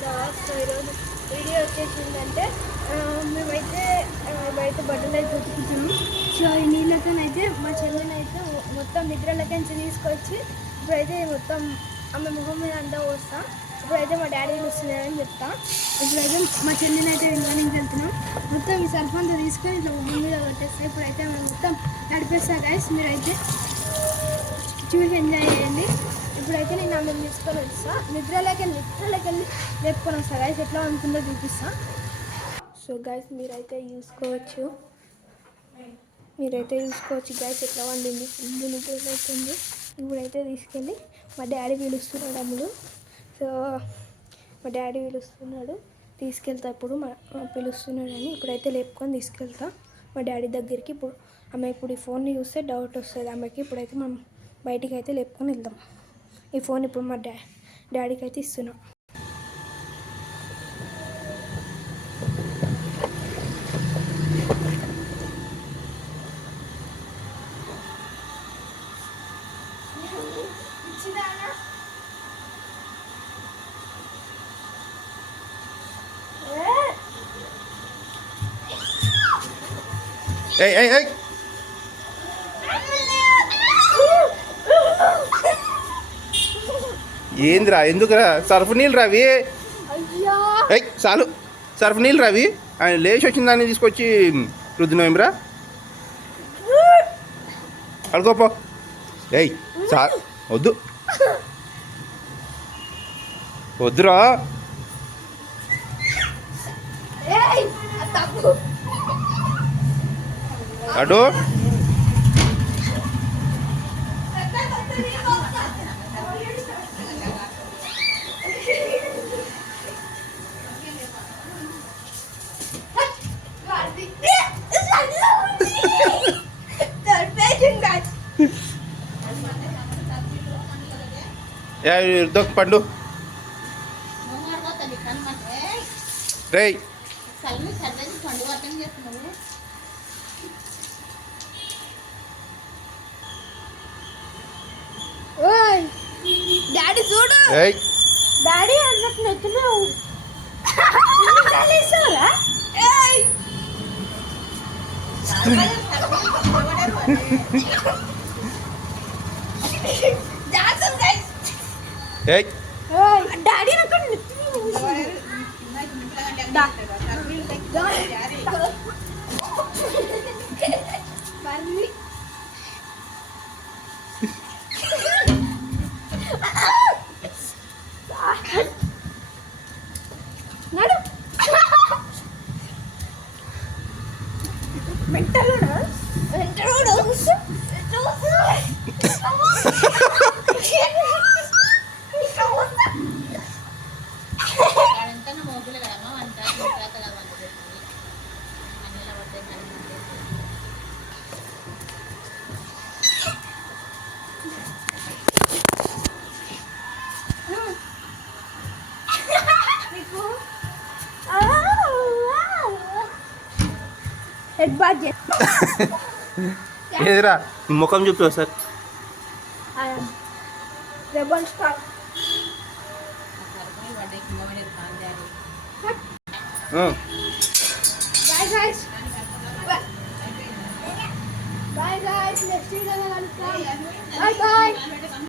So ఈరోజు video వచ్చేసిందంటే మేమైతే బట్టలు అయితే ఉతుకుతున్నాం. సో ఈ నీళ్ళతోనైతే మా చెల్లెనైతే మొత్తం నిద్రలకించి తీసుకొచ్చి ఇప్పుడైతే మొత్తం ఆమె ముఖం మీద అంతా పోస్తాం. ఇప్పుడైతే మా డాడీ వస్తున్నాయని చెప్తా. ఇప్పుడైతే మా చెల్లినైతే ఇంట్లోకి వెళ్తున్నాం. మొత్తం ఈ సర్ఫంతా తీసుకొని ఇట్లా ముఖం మీద కొట్టేస్తాయి. ఇప్పుడైతే మేము మొత్తం నడిపేస్తా గైస్, మీరైతే చూసి ఎంజాయ్ చేయండి. ఇప్పుడైతే నేను ఆమె తీసుకొని వస్తా, నిద్రలోకి వెళ్ళి లేపుకొని వస్తా గైస్. ఎట్లా ఉంటుందో చూపిస్తా. సో గైస్ మీరైతే చూసుకోవచ్చు గైస్ ఎట్లా వండింది. ఫుల్ నిద్ర అవుతుంది. ఇప్పుడైతే తీసుకెళ్ళి మా డాడీ పిలుస్తున్నాడు అమ్ముడు. సో మా డాడీ పిలుస్తున్నాడు, తీసుకెళ్తా ఇప్పుడు పిలుస్తున్నాడని. ఇప్పుడైతే లేపుకొని తీసుకెళ్తా మా డాడీ దగ్గరికి. ఇప్పుడు ఆమె ఇప్పుడు ఈ ఫోన్ని చూస్తే డౌట్ వస్తుంది ఆమెకి. ఇప్పుడైతే మనం బయటికి అయితే లేపుకొని వెళ్దాం. ఈ ఫోన్ ఇప్పుడు మా డాడీకి అయితే ఇస్తున్నాం. ఏంద్రా, ఎందుకురా? సర్ఫ్ నీళ్ళు రావి. చాలు, సర్ఫ్ నీళ్ళు రావి. ఆయన లేచి వచ్చిన దాన్ని తీసుకొచ్చి రుద్దునేమ్రా. అడుకోపో. వద్దు వద్దురా. అడు పండు రే. డాడీ చూడు, డాడీ అన్నట్టు నెత్తున్నావు. డాడీ ఏదిరా ముఖం చూపి sir. Rebel star. Bye guys, next video. Bye bye.